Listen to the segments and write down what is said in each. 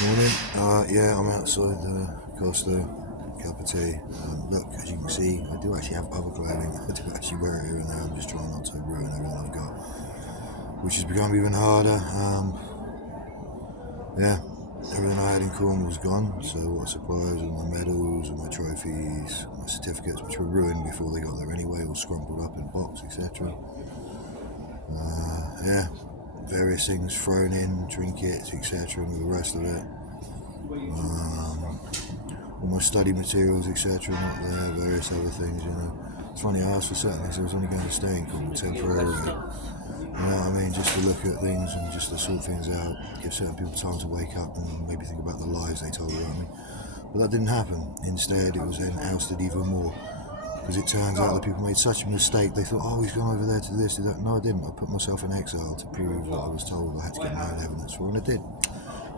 Morning. Yeah, I'm outside Costa, cup of tea. Look, as you can see, I do actually have other clothing. I do actually wear it here and there. I'm just trying not to ruin everything I've got, which has become even harder. Yeah, everything I had in Cornwall's gone. So what I suppose, all my medals, all my trophies, my certificates, which were ruined before they got there anyway, all scrumpled up in a box, etc. Yeah, various things thrown in, trinkets, etc., and all the rest of it. All my study materials, etc., not there, various other things, you know. It's funny, I asked for certain things, I was only going to stay in Cornwall temporarily. You know what I mean? Just to look at things and just to sort things out, give certain people time to wake up and maybe think about the lies they told around me. But that didn't happen. Instead, it was then ousted even more. Because it turns out that people made such a mistake, they thought, oh, he's gone over there to this, to that. No, I didn't. I put myself in exile to prove what I was told I had to get my own evidence for, and I did.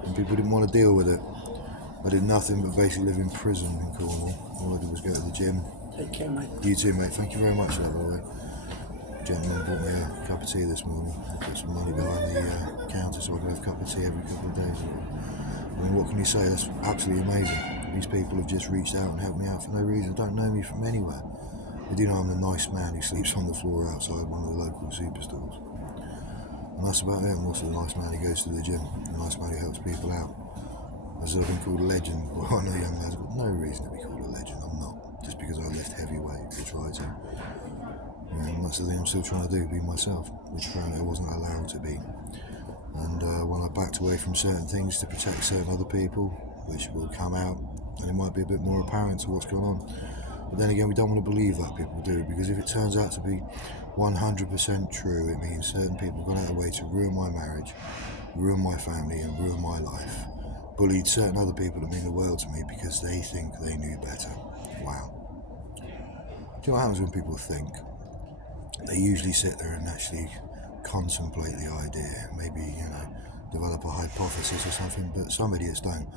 And people didn't want to deal with it. I did nothing but basically live in prison in Cornwall. All I did was go to the gym. Take care, mate. You too, mate. Thank you very much for that, by the way. Gentleman bought me a cup of tea this morning. I put some money behind the counter so I could have a cup of tea every couple of days. I mean, what can you say? That's absolutely amazing. These people have just reached out and helped me out for no reason. Don't know me from anywhere. They do know I'm the nice man who sleeps on the floor outside one of the local superstores. And that's about it. I'm also the nice man who goes to the gym. The nice man who helps people out. As I've been called a legend. Well, I know young lads, but no reason to be called a legend. I'm not. Just because I lift heavyweight to try to. And that's the thing I'm still trying to do, be myself, which apparently I wasn't allowed to be. And when I backed away from certain things to protect certain other people, which will come out, and it might be a bit more apparent to what's going on. But then again, we don't want to believe that people do, because if it turns out to be 100% true, it means certain people have gone out of their way to ruin my marriage, ruin my family, and ruin my life. Bullied certain other people that mean the world to me because they think they knew better. Wow. Do you know what happens when people think? They usually sit there and actually contemplate the idea, maybe, you know, develop a hypothesis or something, but some idiots don't.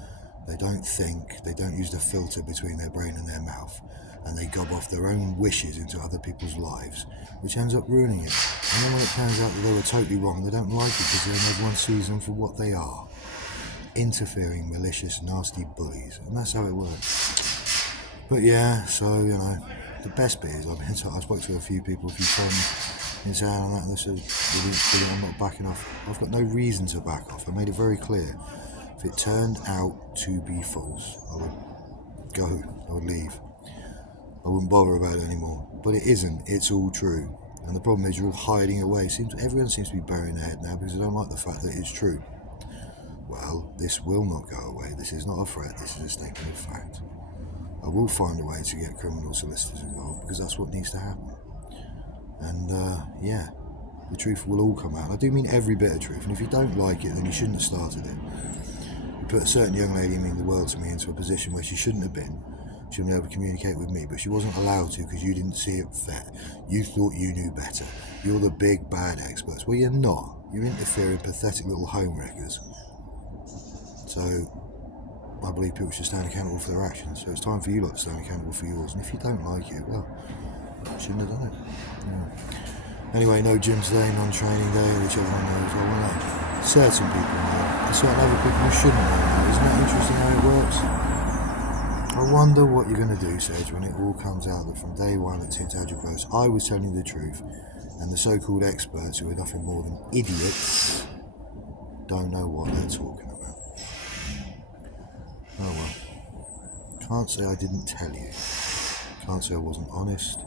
They don't think, they don't use the filter between their brain and their mouth, and they gob off their own wishes into other people's lives, which ends up ruining it. And then when it turns out that they were totally wrong, they don't like it because then everyone sees them for what they are. Interfering, malicious, nasty bullies, and that's how it works. But yeah, so, you know, the best bit is I spoke to a few people, a few friends in town and that, and they said, I'm not backing off. I've got no reason to back off. I made it very clear. If it turned out to be false, I would go, I would leave. I wouldn't bother about it anymore. But it isn't, it's all true. And the problem is you're all hiding away. Everyone seems to be burying their head now because they don't like the fact that it's true. Well, this will not go away. This is not a threat, this is a statement of fact. I will find a way to get criminal solicitors involved because that's what needs to happen. And yeah, the truth will all come out. I do mean every bit of truth, and if you don't like it, then you shouldn't have started it. You put a certain young lady, mean the world to me, into a position where she shouldn't have been. She shouldn't be able to communicate with me, but she wasn't allowed to because you didn't see it fair. You thought you knew better. You're the big bad experts. Well, you're not. You're interfering, pathetic little home wreckers. So I believe people should stand accountable for their actions. So it's time for you lot to stand accountable for yours. And if you don't like it, well, you shouldn't have done it. Yeah. Anyway, no gym today, non-training day, which everyone knows. Well, no. Certain people know, and certain other people who shouldn't know. Isn't that interesting how it works? I wonder what you're going to do, Sage, when it all comes out that from day one at Tintagel Close, I was telling you the truth, and the so-called experts, who are nothing more than idiots, don't know what they're talking about. Oh well. Can't say I didn't tell you. Can't say I wasn't honest.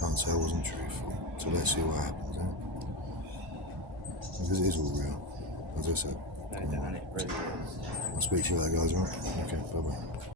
Can't say I wasn't truthful. So let's see what happens, Because it is all real, as I said. No, it really is. I'll speak to you later, guys, right? Okay, bye-bye.